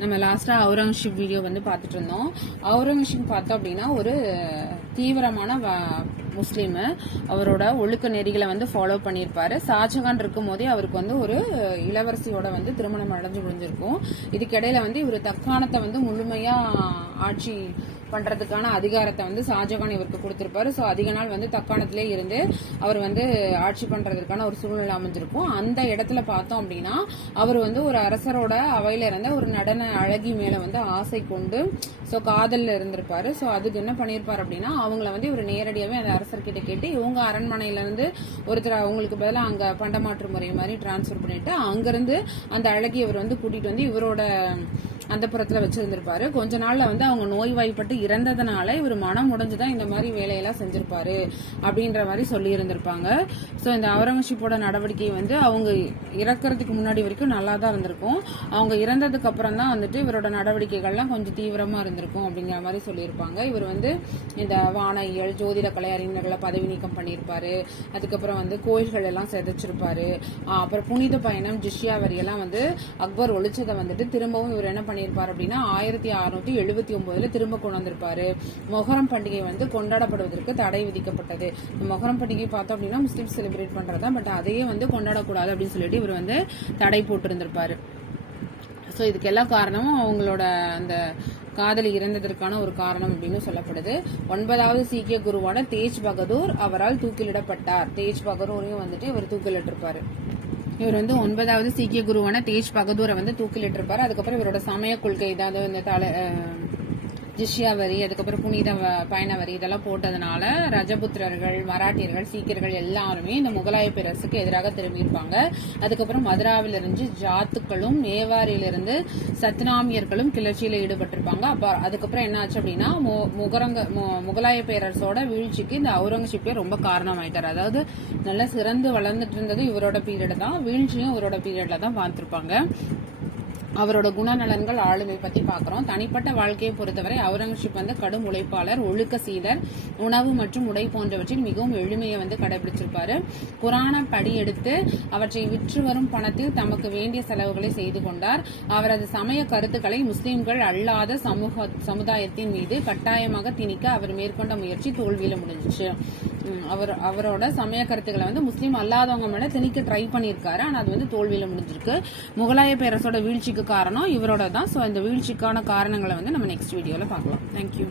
நம்ம லாஸ்டா அவுரங்கசீப் வீடியோ வந்து பார்த்துட்டு இருந்தோம். அவுரங்கசீப் பார்த்தோம் அப்படின்னா ஒரு தீவிரமான முஸ்லீம். அவரோட ஒழுக்க நெறிகளை வந்து ஃபாலோ பண்ணியிருப்பாரு. ஷாஜகான் இருக்கும் போதே அவருக்கு வந்து ஒரு இளவரசியோட வந்து திருமணம் அடைஞ்சு முடிஞ்சிருக்கும். இதுக்கிடையில வந்து இவர் தக்காணத்தை வந்து முழுமையா ஆட்சி பண்றதுக்கான அதிகாரத்தை வந்து ஷாஜகான் இவருக்கு கொடுத்திருப்பாரு. ஸோ அதிக நாள் வந்து தக்காணத்திலே இருந்து அவர் வந்து ஆட்சி பண்றதுக்கான ஒரு சூழ்நிலை அமைஞ்சிருக்கும். அந்த இடத்துல பார்த்தோம் அப்படின்னா அவர் வந்து ஒரு அரசரோட அவையில இருந்த ஒரு நடன அழகி மேல வந்து ஆசை கொண்டு ஸோ காதல்ல இருந்திருப்பாரு. ஸோ அதுக்கு என்ன பண்ணியிருப்பாரு அப்படின்னா அவங்கள வந்து இவர் நேரடியாவே அந்த அரசர்கிட்ட கேட்டு இவங்க அரண்மனையில இருந்து ஒருத்தர் அவங்களுக்கு பதிலாக அங்க பண்டமாற்று முறை மாதிரி டிரான்ஸ்பர் பண்ணிட்டு அங்கிருந்து அந்த அழகி இவர் வந்து கூட்டிட்டு வந்து இவரோட அந்த புறத்துல வச்சிருந்திருப்பாரு. கொஞ்ச நாள்ல வந்து அவங்க நோய்வாய்ப்பட்டு இறந்ததுனால இவர் மனம் முடிஞ்சுதான் இந்த மாதிரி வேலையெல்லாம் செஞ்சிருப்பாரு அப்படின்ற மாதிரி சொல்லி இருந்திருப்பாங்க. ஸோ இந்த அவுரங்கசீப்போட நடவடிக்கை வந்து அவங்க இறக்குறதுக்கு முன்னாடி வரைக்கும் நல்லா தான் இருந்திருக்கும். அவங்க இறந்ததுக்கு அப்புறம் தான் வந்துட்டு இவரோட நடவடிக்கைகள்லாம் கொஞ்சம் தீவிரமா இருந்திருக்கும் அப்படிங்கிற மாதிரி சொல்லியிருப்பாங்க. இவர் வந்து இந்த வானவியல் ஜோதிட கலை அறிஞர்களை பதவி நீக்கம் பண்ணியிருப்பாரு. அதுக்கப்புறம் வந்து கோயில்கள் எல்லாம் சிதைச்சிருப்பாரு. அப்புறம் புனித பயணம் ஜிஷ்யா வரியெல்லாம் வந்து அக்பர் ஒழிச்சதை வந்துட்டு திரும்பவும் இவர் என்ன பண்ணியிருப்பாரு அப்படின்னா 1679 திரும்ப கொண்டு வந்திருப்பாரு. மொஹரம் பண்டிகை வந்து கொண்டாடப்படுவதற்கு தடை விதிக்கப்பட்டது. மொஹரம் பண்டிகை பார்த்தோம் அப்படின்னா முஸ்லிம் செலிப்ரேட் பண்றதா, பட் அதையே வந்து கொண்டாடக்கூடாது அப்படின்னு சொல்லிட்டு இவர் வந்து தடை போட்டு இருந்திருப்பாரு. ஸோ இதுக்கெல்லாம் காரணமும் அவங்களோட அந்த காதலி இறந்ததற்கான ஒரு காரணம் அப்படின்னு சொல்லப்படுது. 9வது சீக்கிய குருவான தேஜ் பகதூர் அவரால் தூக்கிலிடப்பட்டார். தேஜ் பகதூரையும் வந்துட்டு இவர் தூக்கிலிட்டிருப்பாரு. இவர் வந்து 9வது சீக்கிய குருவான தேஜ் பகதூரை வந்து தூக்கிலிட்டிருப்பாரு. அதுக்கப்புறம் இவரோட சமய கொள்கை ஏதாவது இந்த ஜிஷ்யா வரி, அதுக்கப்புறம் புனித பயண வரி இதெல்லாம் போட்டதுனால ரஜபுத்திரர்கள், மராட்டியர்கள், சீக்கியர்கள் எல்லாருமே இந்த முகலாய பேரரசுக்கு எதிராக திரும்பியிருப்பாங்க. அதுக்கப்புறம் மதுராவிலிருந்து ஜாத்துக்களும் மேவாரியிலிருந்து சத்னாமியர்களும் கிளர்ச்சியில ஈடுபட்டிருப்பாங்க. அப்ப அதுக்கப்புறம் என்ன ஆச்சு அப்படின்னா முகலாய பேரரசோட வீழ்ச்சிக்கு இந்த அவுரங்கசீப்பே ரொம்ப காரணமாயிட்டார். அதாவது நல்லா சிறந்து வளர்ந்துட்டு இருந்தது இவரோட பீரியட் தான், வீழ்ச்சியும் இவரோட பீரியட்ல தான் பார்த்திருப்பாங்க. அவரோட குணநலன்கள் ஆளுமை பத்தி பாக்குறோம். தனிப்பட்ட வாழ்க்கையை பொறுத்தவரை அவுரங்கசீப் வந்து கடும் உழைப்பாளர், ஒழுக்க சீலர், உணவு மற்றும் உடை போன்றவற்றில் மிகவும் எளிமையை வந்து கடைபிடிச்சிருப்பாரு. குரான படி எடுத்து அவற்றை விற்று வரும் பணத்தில் தமக்கு வேண்டிய செலவுகளை செய்து கொண்டார். அவரது சமய கருத்துக்களை முஸ்லிம்கள் அல்லாத சமுதாயத்தின் மீது கட்டாயமாக திணிக்க அவர் மேற்கொண்ட முயற்சி தோல்வியில முடிஞ்சிச்சு. அவரோட சமய கருத்துக்களை வந்து முஸ்லீம் அல்லாதவங்க மேல திணிக்க ட்ரை பண்ணியிருக்காரு. ஆனா அது வந்து தோல்வியில முடிஞ்சிருக்கு. முகலாய பேரரசோட வீழ்ச்சிக்கு காரணம் இவரோட தான். ஸோ இந்த வீழ்ச்சிக்கான காரணங்களை வந்து நம்ம நெக்ஸ்ட் வீடியோல பார்க்கலாம். தேங்க்யூ.